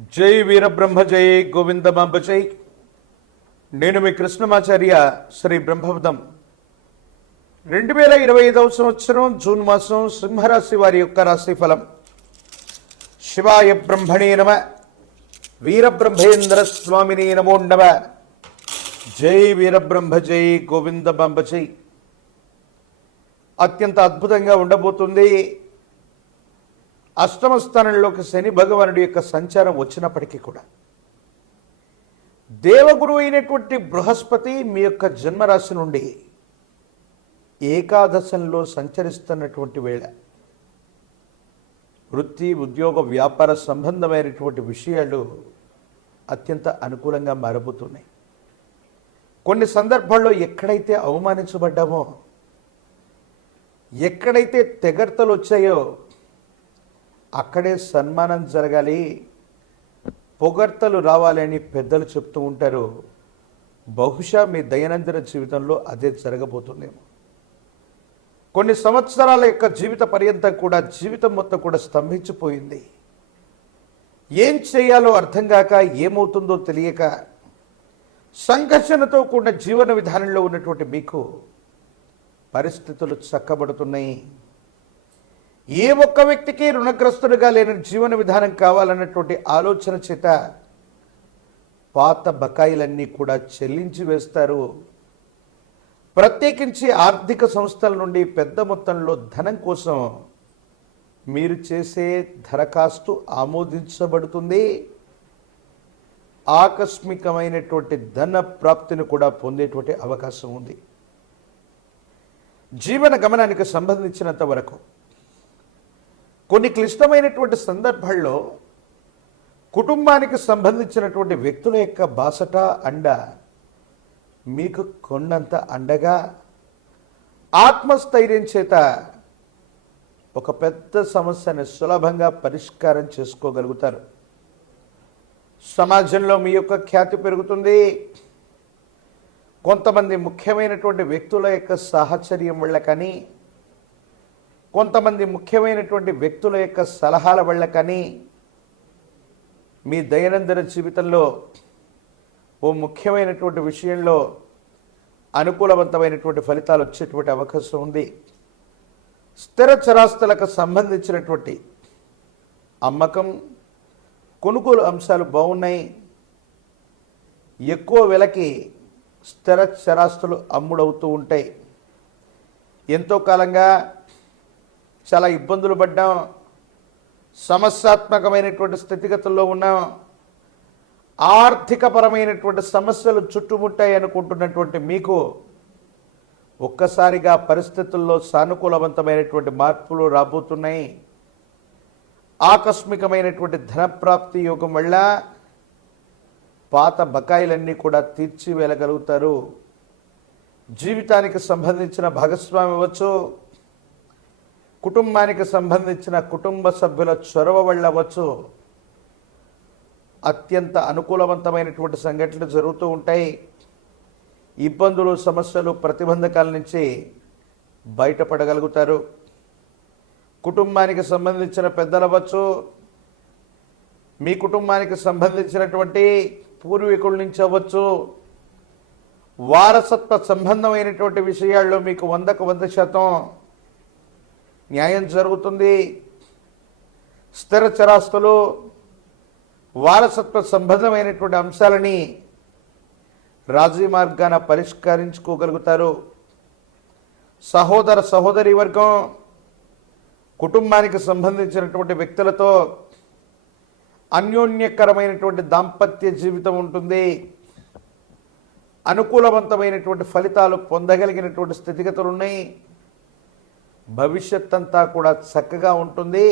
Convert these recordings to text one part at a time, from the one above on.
జై వీరబ్రహ్మ జై గోవిందమాంబ జై. నేను మీ కృష్ణమాచార్య శ్రీ బ్రహ్మపదం రెండు వేల ఇరవై ఐదవ సంవత్సరం జూన్ మాసం సింహరాశి వారి యొక్క రాశి ఫలం శివాయ బ్రహ్మణే నమ వీరబ్రహ్మేంద్ర స్వామిని నమో నమ. జై వీరబ్రహ్మ జై గోవిందమాంబ జై. అత్యంత అద్భుతంగా ఉండబోతుంది అష్టమ స్థానంలోకి శని భగవానుడి యొక్క సంచారం వచ్చినప్పటికీ కూడా దేవగురు అయినటువంటి బృహస్పతి మీ యొక్క జన్మరాశి నుండి ఏకాదశంలో సంచరిస్తున్నటువంటి వేళ వృత్తి ఉద్యోగ వ్యాపార సంబంధమైనటువంటి విషయాలు అత్యంత అనుకూలంగా మారబోతున్నాయి. కొన్ని సందర్భాల్లో ఎక్కడైతే అవమానించబడ్డామో ఎక్కడైతే తెగర్తలు వచ్చాయో అక్కడే సన్మానం జరగాలి. పొగడ్తలు రావాలని పెద్దలు చెప్తూ ఉంటారు. బహుశా మీ దైనందిన జీవితంలో అదే జరగబోతుందేమో. కొన్ని సంవత్సరాల యొక్క జీవిత పర్యంతం కూడా జీవితం మొత్తం కూడా స్తంభించిపోయింది. ఏం చేయాలో అర్థం కాక ఏమవుతుందో తెలియక సంఘర్షణతో కూడిన జీవన విధానంలో ఉన్నటువంటి మీకు పరిస్థితులు చక్కబడుతున్నాయి. ఏ ఒక్క వ్యక్తికి రుణగ్రస్తుడిగా లేని జీవన విధానం కావాలన్నటువంటి ఆలోచన చేత పాత బకాయిలన్నీ కూడా చెల్లించి వేస్తారు. ప్రత్యేకించి ఆర్థిక సంస్థల నుండి పెద్ద మొత్తంలో ధనం కోసం మీరు చేసే దరఖాస్తు ఆమోదించబడుతుంది. ఆకస్మికమైనటువంటి ధన ప్రాప్తిని కూడా పొందేటువంటి అవకాశం ఉంది. జీవన గమనానికి సంబంధించినంత వరకు కొన్ని క్లిష్టమైనటువంటి సందర్భాల్లో కుటుంబానికి సంబంధించినటువంటి వ్యక్తుల యొక్క బాసట అండ మీకు కొండంత అండగా ఆత్మస్థైర్యం చేత ఒక పెద్ద సమస్యని సులభంగా పరిష్కారం చేసుకోగలుగుతారు. సమాజంలో మీ యొక్క ఖ్యాతి పెరుగుతుంది. కొంతమంది ముఖ్యమైనటువంటి వ్యక్తుల యొక్క సాహచర్యం వల్ల కానీ కొంతమంది ముఖ్యమైనటువంటి వ్యక్తుల యొక్క సలహాల వల్ల కానీ మీ దైనందిన జీవితంలో ఓ ముఖ్యమైనటువంటి విషయంలో అనుకూలవంతమైనటువంటి ఫలితాలు వచ్చేటువంటి అవకాశం ఉంది. స్థిర చరాస్తులకు సంబంధించినటువంటి అమ్మకం కొనుగోలు అంశాలు బాగున్నాయి. ఎక్కువ వెలకి స్థిర చరాస్తులు అమ్ముడవుతూ ఉంటాయి. ఎంతో కాలంగా చాలా ఇబ్బందులు పడ్డాం. సమస్యాత్మకమైనటువంటి స్థితిగతుల్లో ఉన్నాం. ఆర్థికపరమైనటువంటి సమస్యలు చుట్టుముట్టాయి అనుకుంటున్నటువంటి మీకు ఒక్కసారిగా పరిస్థితుల్లో సానుకూలవంతమైనటువంటి మార్పులు రాబోతున్నాయి. ఆకస్మికమైనటువంటి ధనప్రాప్తి యోగం వల్ల పాత బకాయిలన్నీ కూడా తీర్చి వెళ్ళగలుగుతారు జీవితానికి సంబంధించిన భాగస్వామి అవ్వచ్చు. కుటుంబానికి సంబంధించిన కుటుంబ సభ్యుల చొరవ వెళ్ళవచ్చు. అత్యంత అనుకూలవంతమైనటువంటి సంఘటనలు జరుగుతూ ఉంటాయి. ఇబ్బందులు సమస్యలు ప్రతిబంధకాల నుంచి బయటపడగలుగుతారు. కుటుంబానికి సంబంధించిన పెద్దలవచ్చు మీ కుటుంబానికి సంబంధించినటువంటి పూర్వీకుల నుంచి అవ్వచ్చు. వారసత్వ సంబంధమైనటువంటి విషయాల్లో మీకు వందకు వంద శాతం న్యాయం జరుగుతుంది. స్థిర చరాస్తులు వారసత్వ సంబంధమైనటువంటి అంశాలని రాజీ మార్గాన పరిష్కరించుకోగలుగుతారు. సహోదర సహోదరి వర్గం కుటుంబానికి సంబంధించినటువంటి వ్యక్తులతో అన్యోన్యకరమైనటువంటి దాంపత్య జీవితం ఉంటుంది. అనుకూలవంతమైనటువంటి ఫలితాలు పొందగలిగినటువంటి స్థితిగతులు ఉన్నాయి భవిష్యత్ అంతా కూడా చక్కగా ఉంటుంది.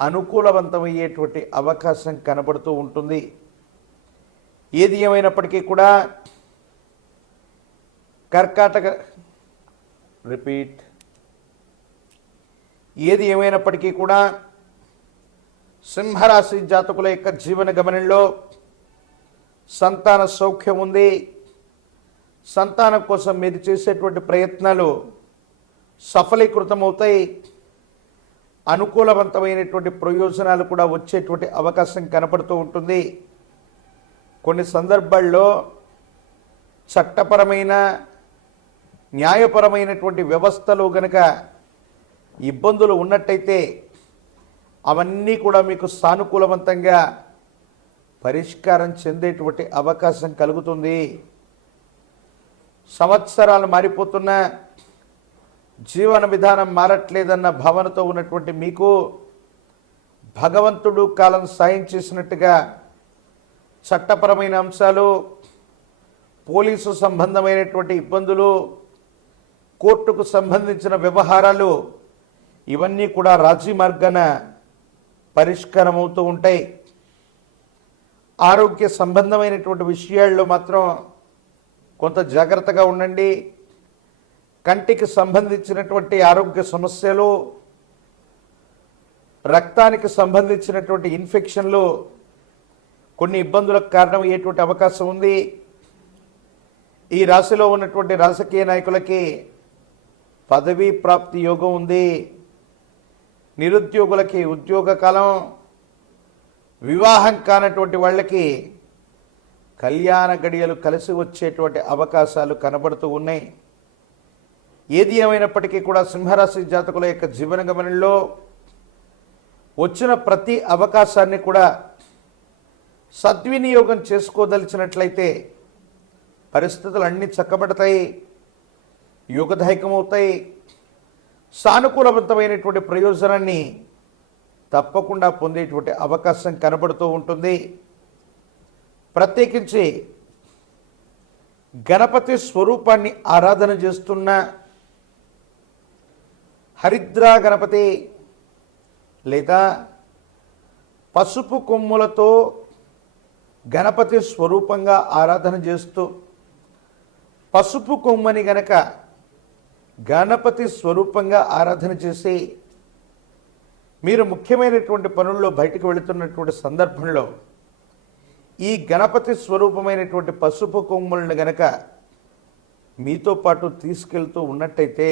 అనుకూలవంతమయ్యేటువంటి అవకాశం కనబడుతూ ఉంటుంది. ఏది ఏమైనప్పటికీ కూడా కర్కాటక రిపీట్. ఏది ఏమైనప్పటికీ కూడా సింహరాశి జాతకుల యొక్క జీవన గమనంలో సంతాన సౌఖ్యం ఉంది. సంతానం కోసం మీరు చేసేటువంటి ప్రయత్నాలు సఫలీకృతమవుతాయి. అనుకూలవంతమైనటువంటి ప్రయోజనాలు కూడా వచ్చేటువంటి అవకాశం కనపడుతూ ఉంటుంది. కొన్ని సందర్భాల్లో చట్టపరమైన న్యాయపరమైనటువంటి వ్యవస్థలు గనక ఇబ్బందులు ఉన్నట్టయితే అవన్నీ కూడా మీకు సానుకూలవంతంగా పరిష్కారం చెందేటువంటి అవకాశం కలుగుతుంది. సంవత్సరాలు మారిపోతున్న జీవన విధానం మారట్లేదన్న భావనతో ఉన్నటువంటి మీకు భగవంతుడు కాలం సాయం చేసినట్టుగా చట్టపరమైన అంశాలు పోలీసు సంబంధమైనటువంటి ఇబ్బందులు కోర్టుకు సంబంధించిన వ్యవహారాలు ఇవన్నీ కూడా రాజీ మార్గాన పరిష్కారం అవుతూ ఉంటాయి. ఆరోగ్య సంబంధమైనటువంటి విషయాల్లో మాత్రం కొంత జాగ్రత్తగా ఉండండి. కంటికి సంబంధించినటువంటి ఆరోగ్య సమస్యలు రక్తానికి సంబంధించినటువంటి ఇన్ఫెక్షన్లు కొన్ని ఇబ్బందులకు కారణమయ్యేటువంటి అవకాశం ఉంది. ఈ రాశిలో ఉన్నటువంటి రాజకీయ నాయకులకి పదవీ ప్రాప్తి యోగం ఉంది. నిరుద్యోగులకి ఉద్యోగ కాలం వివాహం కానటువంటి వాళ్ళకి కళ్యాణ గడియలు కలిసి వచ్చేటువంటి అవకాశాలు కనబడుతూ ఉన్నాయి. ఏది ఏమైనప్పటికీ కూడా సింహరాశి జాతకుల యొక్క జీవన గమనంలో వచ్చిన ప్రతి అవకాశాన్ని కూడా సద్వినియోగం చేసుకోదలిచినట్లయితే పరిస్థితులు అన్నీ చక్కబడతాయి యోగదాయకమవుతాయి. సానుకూలవంతమైనటువంటి ప్రయోజనాన్ని తప్పకుండా పొందేటువంటి అవకాశం కనబడుతూ ఉంటుంది. ప్రత్యేకించి గణపతి స్వరూపాన్ని ఆరాధన చేస్తున్న హరిద్రా గణపతి లేదా పసుపు కొమ్ములతో గణపతి స్వరూపంగా ఆరాధన చేస్తూ పసుపు కొమ్మని గనక గణపతి స్వరూపంగా ఆరాధన చేసి మీరు ముఖ్యమైనటువంటి పనుల్లో బయటకు వెళుతున్నటువంటి సందర్భంలో ఈ గణపతి స్వరూపమైనటువంటి పసుపు కొమ్ములను గనక మీతో పాటు తీసుకెళ్తూ ఉన్నట్టయితే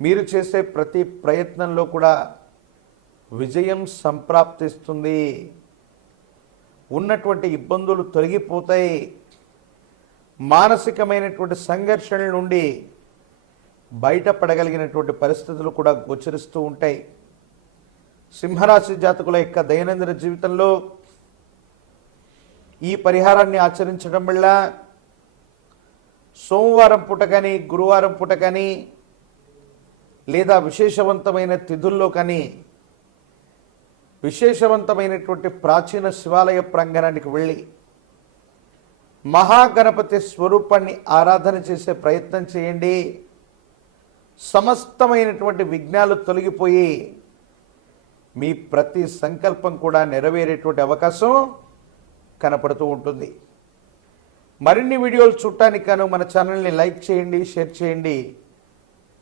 మీరు చేసే ప్రతి ప్రయత్నంలో కూడా విజయం సంప్రాప్తిస్తుంది. ఉన్నటువంటి ఇబ్బందులు తొలగిపోతాయి. మానసికమైనటువంటి సంఘర్షణల నుండి బయటపడగలిగినటువంటి పరిస్థితులు కూడా గోచరిస్తూ ఉంటాయి. సింహరాశి జాతకుల యొక్క దైనందిన జీవితంలో ఈ పరిహారాన్ని ఆచరించడం వల్ల సోమవారం పూట కానీ గురువారం పూట కానీ లేదా విశేషవంతమైన తిథుల్లో కానీ విశేషవంతమైనటువంటి ప్రాచీన శివాలయ ప్రాంగణానికి వెళ్ళి మహాగణపతి స్వరూపాన్ని ఆరాధన చేసే ప్రయత్నం చేయండి. సమస్తమైనటువంటి విఘ్నాలు తొలగిపోయి మీ ప్రతి సంకల్పం కూడా నెరవేరేటువంటి అవకాశం కనపడుతూ ఉంటుంది. మరిన్ని వీడియోలు చూడటానికి గాను మన ఛానల్ని లైక్ చేయండి షేర్ చేయండి.